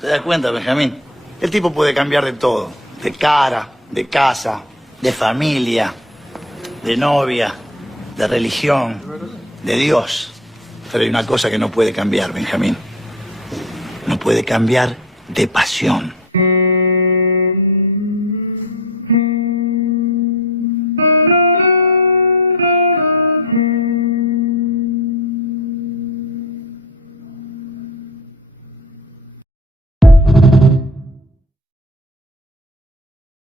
¿Te das cuenta, Benjamín? El tipo puede cambiar de todo. De cara, de casa, de familia, de novia, de religión, de Dios. Pero hay una cosa que no puede cambiar, Benjamín. No puede cambiar de pasión.